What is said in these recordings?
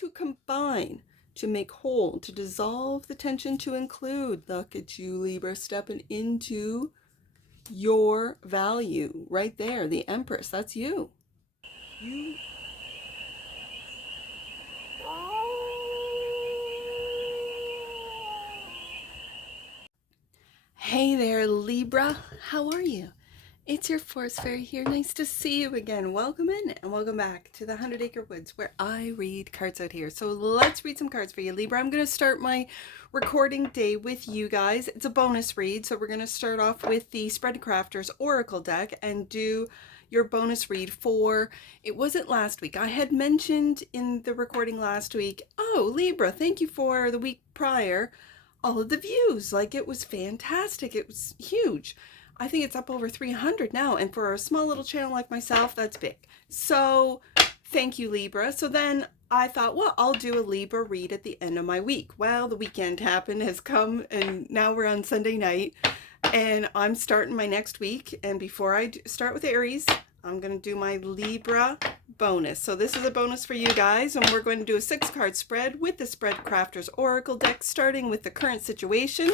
to combine, to make whole, to dissolve the tension, to include. Look at you, Libra, stepping into your value right there. The Empress, that's you. Hey there, Libra. How are you? It's your Force Fairy here. Nice to see you again. Welcome in and welcome back to the 100 Acre Woods where I read cards out here. So let's read some cards for you, Libra. I'm going to start my recording day with you guys. It's a bonus read. So we're going to start off with the Spread Crafters Oracle deck and do your bonus read for, it wasn't last week. I had mentioned in the recording last week, oh, Libra, thank you for the week prior. All of the views, like it was fantastic. It was huge. I think it's up over 300 now. And for a small little channel like myself, that's big. So thank you, Libra. So then I thought, well, I'll do a Libra read at the end of my week. Well, the weekend has come and now we're on Sunday night and I'm starting my next week. And before I start with Aries, I'm going to do my Libra bonus. So this is a bonus for you guys, and we're going to do a 6-card spread with the Spread Crafters Oracle deck, starting with the current situation,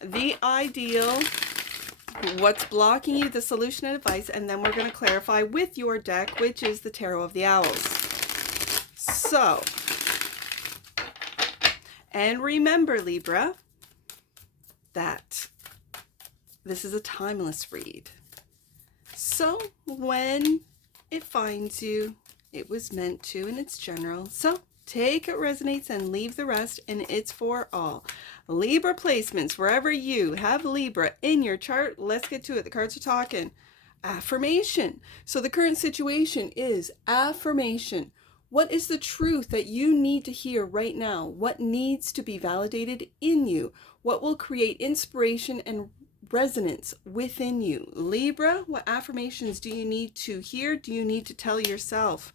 the ideal, what's blocking you, the solution and advice, and then we're going to clarify with your deck, which is the Tarot of the Owls. So, and remember, Libra, that this is a timeless read. So when it finds you, it was meant to, and it's general. So take what resonates and leave the rest, and it's for all. Libra placements, wherever you have Libra in your chart, let's get to it. The cards are talking. Affirmation. So the current situation is affirmation. What is the truth that you need to hear right now? What needs to be validated in you? What will create inspiration and resonance within you? Libra, what affirmations do you need to hear? Do you need to tell yourself?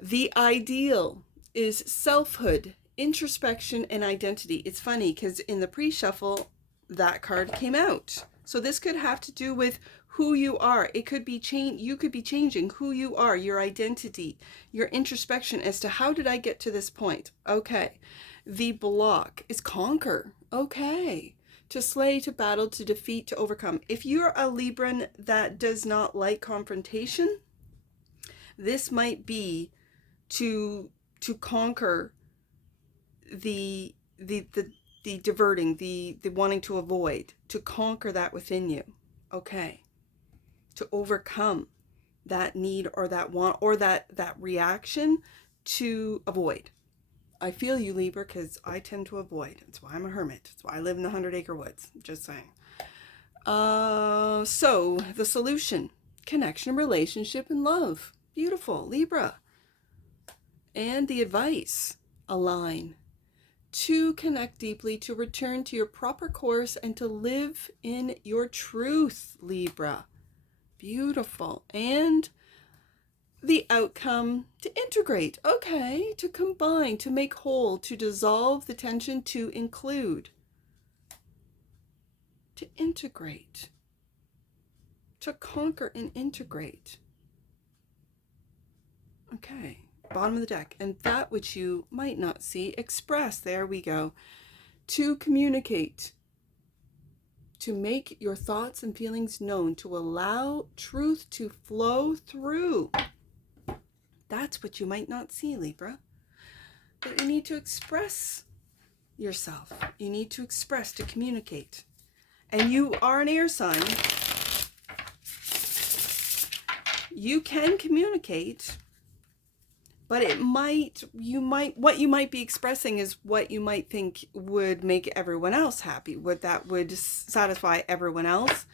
The ideal is selfhood, introspection, and identity. It's funny because in the pre-shuffle, that card came out. So this could have to do with who you are. It could be you could be changing who you are, your identity, your introspection as to how did I get to this point? Okay. The block is conquer. Okay. To slay, to battle, to defeat, to overcome. If you're a Libran that does not like confrontation, this might be to conquer the diverting, the wanting to avoid, to conquer that within you. Okay. To overcome that need or that want or that reaction to avoid. I feel you, Libra, because I tend to avoid. That's why I'm a hermit. That's why I live in the 100 Acre Woods. Just saying. So the solution, connection, relationship, and love. Beautiful, Libra. And the advice, align. To connect deeply, to return to your proper course, and to live in your truth, Libra. Beautiful. And the outcome, to integrate. Okay, to combine, to make whole, to dissolve the tension, to include. To integrate. To conquer and integrate. Okay, bottom of the deck. And that which you might not see, express. There we go. To communicate. To make your thoughts and feelings known. To allow truth to flow through. That's what you might not see, Libra. But you need to express yourself. You need to express, to communicate. And you are an air sign. You can communicate, but what you might be expressing is what you might think would make everyone else happy. That would satisfy everyone else.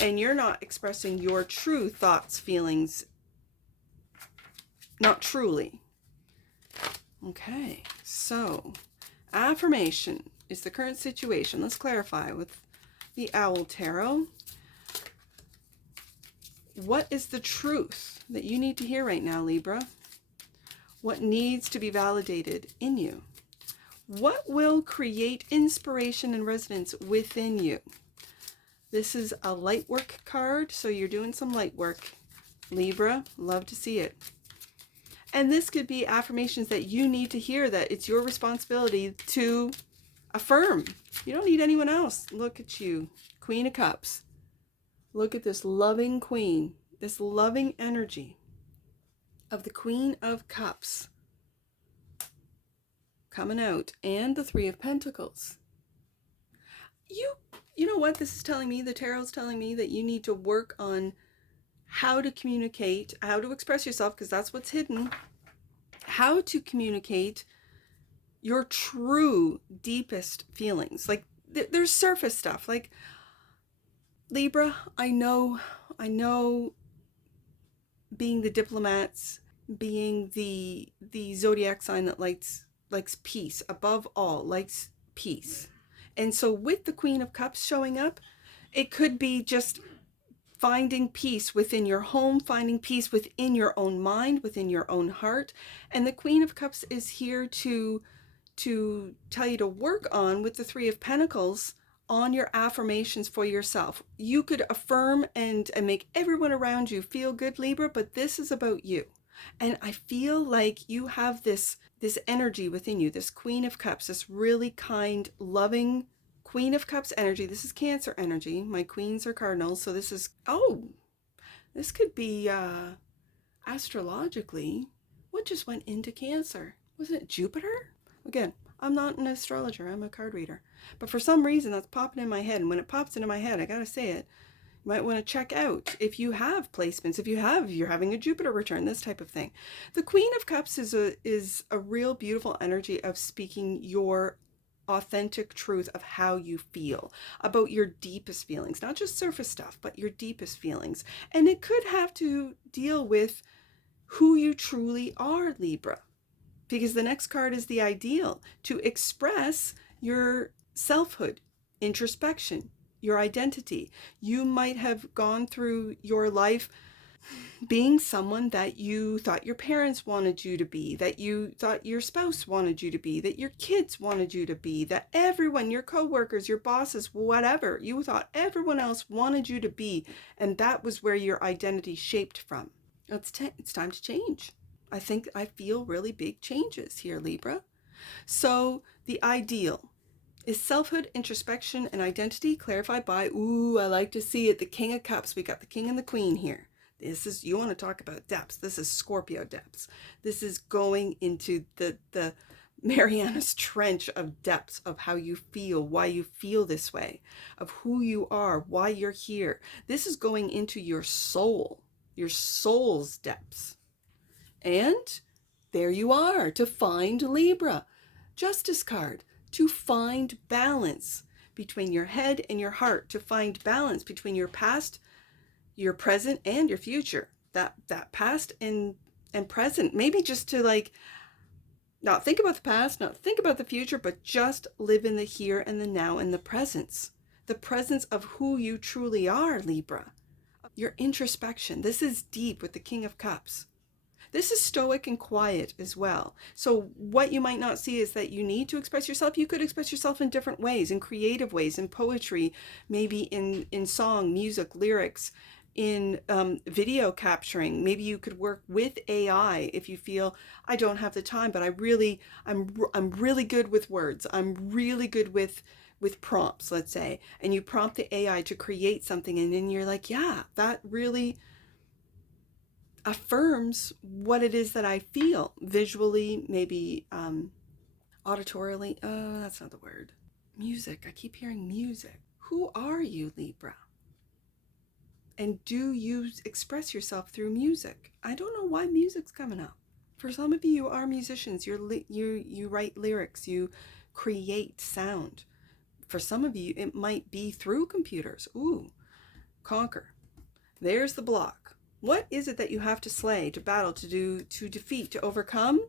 And you're not expressing your true thoughts, feelings, not truly. Okay, so affirmation is the current situation. Let's clarify with the Owl Tarot. What is the truth that you need to hear right now, Libra? What needs to be validated in you? What will create inspiration and resonance within you? This is a light work card, so you're doing some light work. Libra, love to see it. And this could be affirmations that you need to hear, that it's your responsibility to affirm. You don't need anyone else. Look at you, Queen of Cups. Look at this loving queen, this loving energy of the Queen of Cups coming out, and the Three of Pentacles. You know what this is telling me? The tarot's telling me that you need to work on how to communicate, how to express yourself, because that's what's hidden. How to communicate your true, deepest feelings. Like, there's surface stuff. Like, Libra, I know being the diplomats, being the zodiac sign that likes peace, above all, likes peace. And so with the Queen of Cups showing up, it could be just finding peace within your home, finding peace within your own mind, within your own heart. And the Queen of Cups is here to tell you to work on, with the Three of Pentacles, on your affirmations for yourself. You could affirm and make everyone around you feel good, Libra, but this is about you. And I feel like you have this energy within you, this Queen of Cups, this really kind, loving Queen of Cups energy. This is Cancer energy. My queens are cardinals, so this is, this could be astrologically, what just went into Cancer? Wasn't it Jupiter? Again, I'm not an astrologer, I'm a card reader. But for some reason that's popping in my head, and when it pops into my head, I gotta say it, you might want to check out if you have placements, if you're having a Jupiter return, this type of thing. The Queen of Cups is a real beautiful energy of speaking your authentic truth of how you feel, about your deepest feelings, not just surface stuff, but your deepest feelings. And it could have to deal with who you truly are, Libra, because the next card is the ideal, to express your selfhood, introspection, your identity. You might have gone through your life being someone that you thought your parents wanted you to be, that you thought your spouse wanted you to be, that your kids wanted you to be, that everyone, your coworkers, your bosses, whatever, you thought everyone else wanted you to be, and that was where your identity shaped from. It's time to change. I feel really big changes here, Libra. So the ideal is selfhood, introspection, and identity clarified by, I like to see it, the King of Cups. We got the King and the Queen here. This is, you want to talk about depths. This is Scorpio depths. This is going into the Mariana's Trench of depths of how you feel, why you feel this way, of who you are, why you're here. This is going into your soul, your soul's depths. And there you are, to find Libra. Justice card. To find balance between your head and your heart, to find balance between your past, your present, and your future. That past and present. Maybe just to not think about the past, not think about the future, but just live in the here and the now and the presence. The presence of who you truly are, Libra. Your introspection. This is deep with the King of Cups. This is stoic and quiet as well. So what you might not see is that you need to express yourself. You could express yourself in different ways, in creative ways, in poetry, maybe in song, music, lyrics, in video capturing. Maybe you could work with AI if you feel, I don't have the time, but I'm really good with words. I'm really good with prompts, let's say. And you prompt the AI to create something, and then you're like, yeah, that really affirms what it is that I feel visually, maybe auditorily. Oh, that's not the word. Music. I keep hearing music. Who are you, Libra? And do you express yourself through music? I don't know why music's coming up. For some of you, you are musicians. You write lyrics. You create sound. For some of you, it might be through computers. Ooh, conquer. There's the block. What is it that you have to slay, to battle, to defeat, to overcome?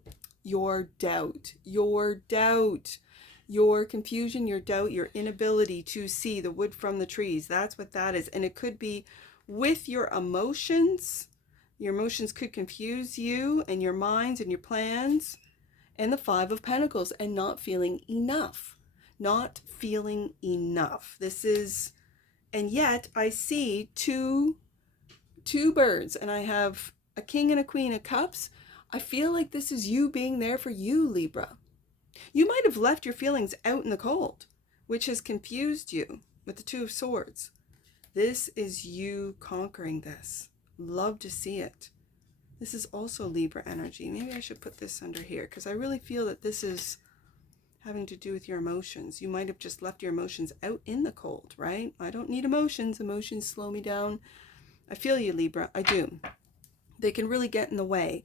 Your doubt, your confusion, your doubt, your inability to see the wood from the trees. That's what that is. And it could be with your emotions. Your emotions could confuse you and your minds and your plans. And the Five of Pentacles, and not feeling enough. Not feeling enough. This is, and yet I see two birds, and I have a King and a Queen of Cups. I feel like this is you being there for you, Libra. You might have left your feelings out in the cold, which has confused you with the Two of Swords. This is you conquering this. Love to see it. This is also Libra energy. Maybe I should put this under here because I really feel that this is having to do with your emotions. You might have just left your emotions out in the cold, right? I don't need emotions. Emotions slow me down. I feel you, Libra. I do. They can really get in the way.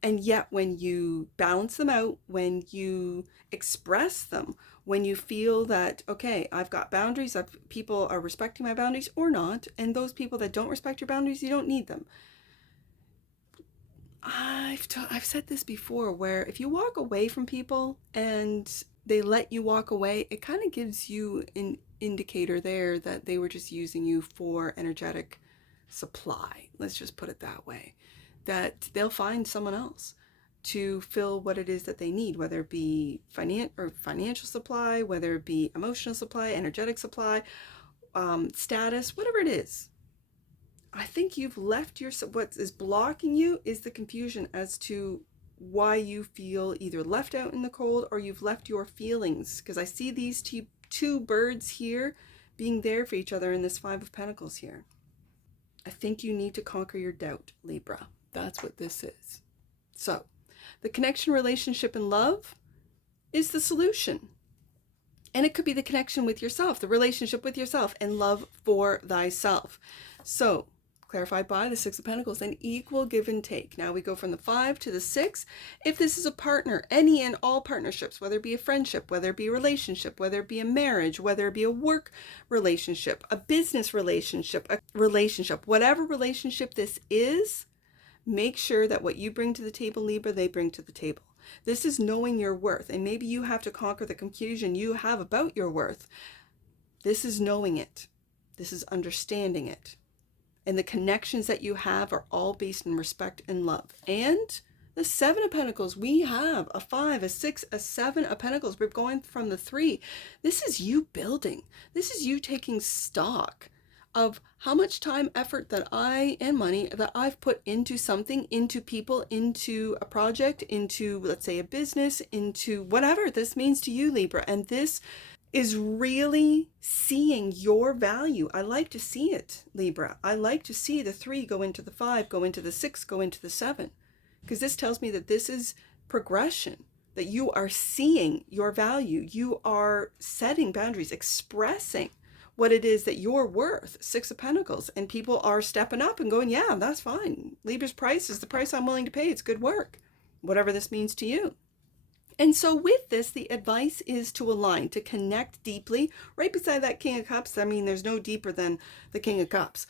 And yet when you balance them out, when you express them, when you feel that, okay, I've got boundaries, people are respecting my boundaries or not, and those people that don't respect your boundaries, you don't need them. I've said this before, where if you walk away from people and they let you walk away, it kind of gives you an indicator there that they were just using you for energetic supply. Let's just put it that way. That they'll find someone else to fill what it is that they need, whether it be financial supply, whether it be emotional supply, energetic supply, status, whatever it is. I think you've left what is blocking you is the confusion as to why you feel either left out in the cold or you've left your feelings. Because I see these two birds here being there for each other in this Five of Pentacles here. I think you need to conquer your doubt, Libra. That's what this is. So, the connection, relationship, and love is the solution. And it could be the connection with yourself, the relationship with yourself, and love for thyself. So, clarified by the Six of Pentacles, an equal give and take. Now we go from the 5 to the 6. If this is a partner, any and all partnerships, whether it be a friendship, whether it be a relationship, whether it be a marriage, whether it be a work relationship, a business relationship, whatever relationship this is, make sure that what you bring to the table, Libra, they bring to the table. This is knowing your worth, and maybe you have to conquer the confusion you have about your worth. This is knowing it. This is understanding it. And the connections that you have are all based in respect and love. And the Seven of Pentacles, we have a 5, a 6, a 7 of Pentacles. We're going from the 3. This is you building. This is you taking stock of how much time, effort and money that I've put into something, into people, into a project, into, let's say, a business, into whatever this means to you, Libra. And this is really seeing your value. I like to see it, Libra. I like to see the 3 go into the 5, go into the 6, go into the 7. Because this tells me that this is progression, that you are seeing your value. You are setting boundaries, expressing what it is that you're worth, 6 of Pentacles. And people are stepping up and going, yeah, that's fine. Libra's price is the price I'm willing to pay. It's good work, whatever this means to you. And so with this, the advice is to align, to connect deeply. Right beside that King of Cups, I mean, there's no deeper than the King of Cups.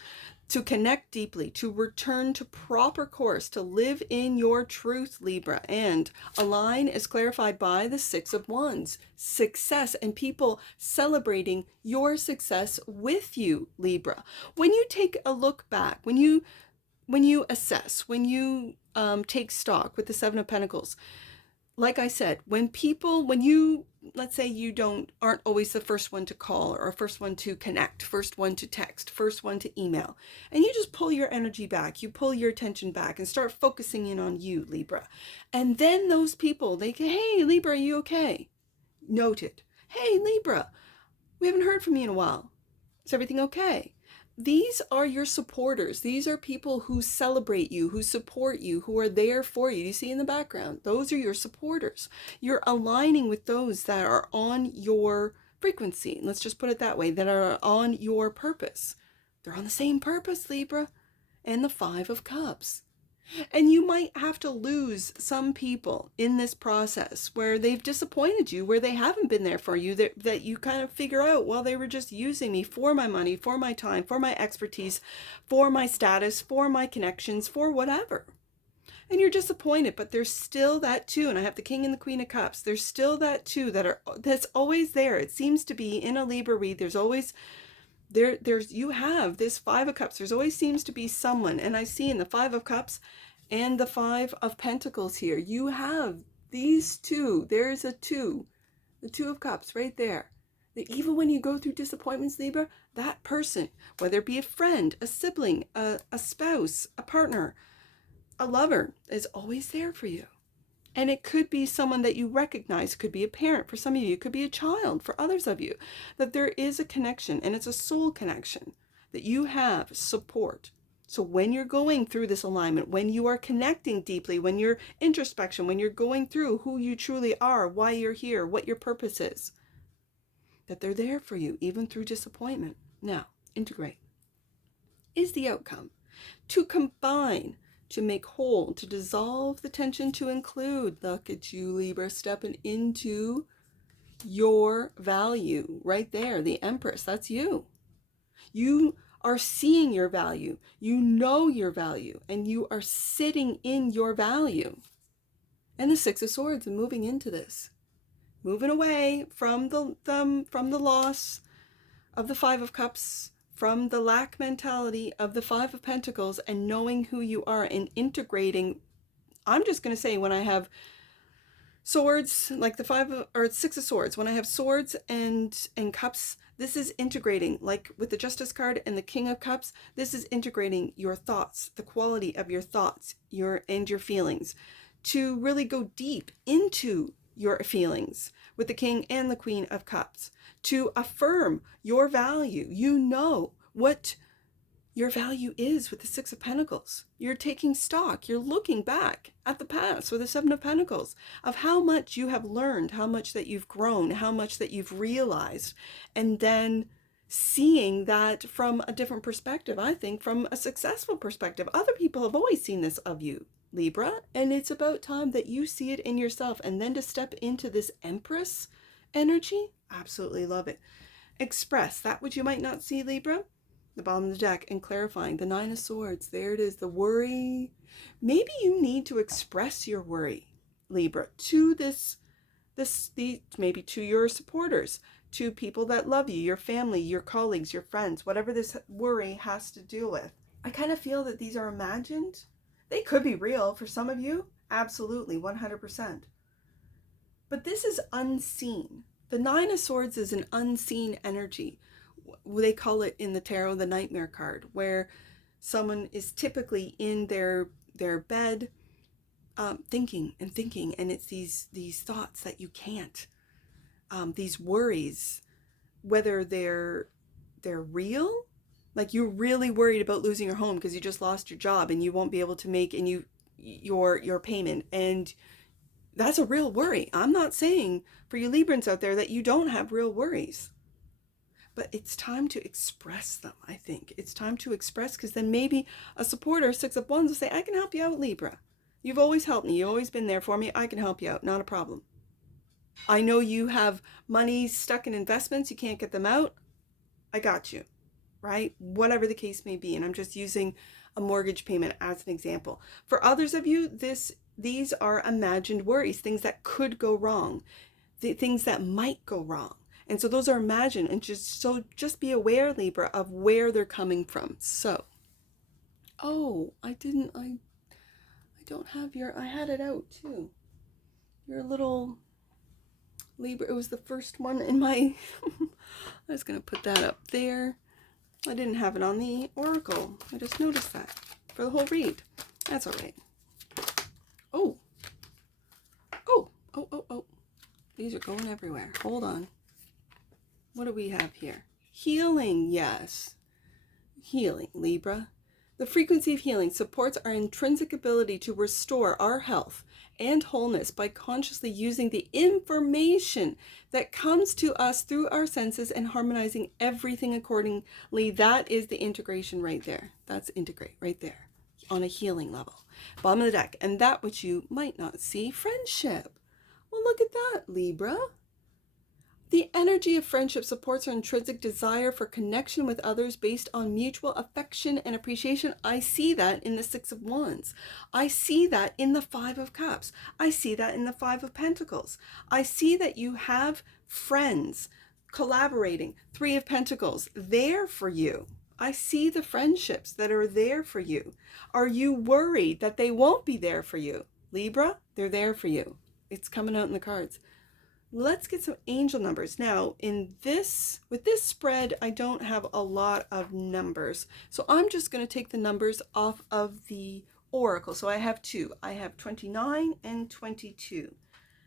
To connect deeply, to return to proper course, to live in your truth, Libra. And align is clarified by the 6 of Wands. Success and people celebrating your success with you, Libra. When you take a look back, when you assess, when you take stock with the 7 of Pentacles, like I said, when you, let's say you aren't always the first one to call or first one to connect, first one to text, first one to email, and you just pull your energy back, you pull your attention back and start focusing in on you, Libra. And then those people, they can, hey, Libra, are you okay? Noted. Hey, Libra, we haven't heard from you in a while. Is everything okay? These are your supporters. These are people who celebrate you, who support you, who are there for you. You see in the background, those are your supporters. You're aligning with those that are on your frequency. Let's just put it that way, that are on your purpose. They're on the same purpose, Libra. And the 5 of Cups. And you might have to lose some people in this process where they've disappointed you, where they haven't been there for you, that you kind of figure out, well, they were just using me for my money, for my time, for my expertise, for my status, for my connections, for whatever. And you're disappointed, but there's still that 2, and I have the King and the Queen of Cups. There's still that 2 that's always there. It seems to be in a Libra read. There's always you have this 5 of Cups. There's always seems to be someone, and I see in the 5 of Cups and the 5 of Pentacles here, you have these 2. There's a 2, the 2 of Cups right there. That even when you go through disappointments, Libra, that person, whether it be a friend, a sibling, a spouse, a partner, a lover is always there for you. And it could be someone that you recognize, could be a parent for some of you, it could be a child for others of you, that there is a connection, and it's a soul connection, that you have support. So when you're going through this alignment, when you are connecting deeply, when you're introspection, when you're going through who you truly are, why you're here, what your purpose is, that they're there for you, even through disappointment. Now, integrate is the outcome. To combine, to make whole, to dissolve the tension, to include. Look at you, Libra, stepping into your value right there. The Empress, that's you. You are seeing your value. You know your value, and you are sitting in your value. And the Six of Swords, and moving into this, moving away from the loss of the Five of Cups, from the lack mentality of the Five of Pentacles, and knowing who you are and integrating. I'm just going to say, when I have swords, like the Six of Swords, when I have swords and cups, this is integrating, like with the Justice card and the King of Cups, this is integrating your thoughts, the quality of your thoughts, your feelings, to really go deep into your feelings with the King and the Queen of Cups, to affirm your value. You know what your value is with the Six of Pentacles. You're taking stock. You're looking back at the past with the Seven of Pentacles, of how much you have learned, how much that you've grown, how much that you've realized, and then seeing that from a different perspective. I think from a successful perspective. Other people have always seen this of you, Libra, and it's about time that you see it in yourself. And then to step into this Empress energy, absolutely love it. Express that which you might not see, Libra. The bottom of the deck, and clarifying the Nine of Swords. There it is, the worry. Maybe you need to express your worry, Libra, to maybe to your supporters, to people that love you, your family, your colleagues, your friends, whatever this worry has to do with. I kind of feel that these are imagined. They could be real for some of you, absolutely, 100%. But this is unseen. The Nine of Swords is an unseen energy. They call it in the tarot the nightmare card, where someone is typically in their bed thinking, and it's these thoughts that you can't, these worries, whether they're real, like you're really worried about losing your home because you just lost your job and you won't be able to make your payment, and that's a real worry. I'm not saying for you Librans out there that you don't have real worries. But it's time to express them, I think. It's time to express, because then maybe a supporter, Six of Wands, will say, I can help you out, Libra. You've always helped me. You've always been there for me. I can help you out. Not a problem. I know you have money stuck in investments. You can't get them out. I got you, right? Whatever the case may be. And I'm just using a mortgage payment as an example. For others of you, these are imagined worries, things that could go wrong, the things that might go wrong. And so those are imagined, and just be aware, Libra, of where they're coming from. So, I don't have I had it out too. Your little Libra, it was the first one in my, I was going to put that up there. I didn't have it on the Oracle. I just noticed that for the whole read. That's all right. Oh. These are going everywhere. Hold on. What do we have here? Healing, yes. Healing, Libra. The frequency of healing supports our intrinsic ability to restore our health and wholeness by consciously using the information that comes to us through our senses and harmonizing everything accordingly. That is the integration right there. That's integrate right there on a healing level. Bottom of the deck. And that which you might not see, friendship. Well, look at that, Libra. The energy of friendship supports our intrinsic desire for connection with others based on mutual affection and appreciation. I see that in the Six of Wands. I see that in the Five of Cups. I see that in the Five of Pentacles. I see that you have friends collaborating. Three of Pentacles, there for you. I see the friendships that are there for you. Are you worried that they won't be there for you? Libra, they're there for you. It's coming out in the cards. Let's get some angel numbers. Now, with this spread, I don't have a lot of numbers. So I'm just going to take the numbers off of the Oracle. So I have two. I have 29 and 22.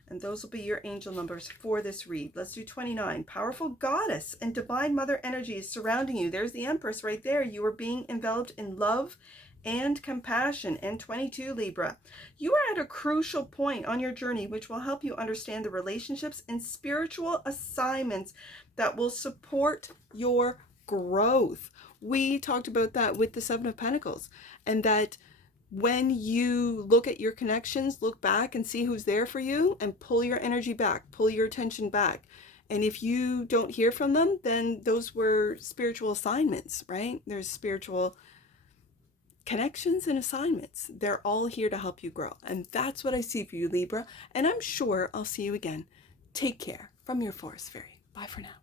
And those will be your angel numbers for this read. Let's do 29. Powerful goddess and divine mother energy is surrounding you. There's the Empress right there. You are being enveloped in love and compassion. And 22, Libra. You are at a crucial point on your journey which will help you understand the relationships and spiritual assignments that will support your growth. We talked about that with the Seven of Pentacles, and that when you look at your connections, look back and see who's there for you and pull your energy back, pull your attention back. And if you don't hear from them, then those were spiritual assignments, right? There's spiritual connections and assignments. They're all here to help you grow. And that's what I see for you, Libra. And I'm sure I'll see you again. Take care from your Forest Fairy. Bye for now.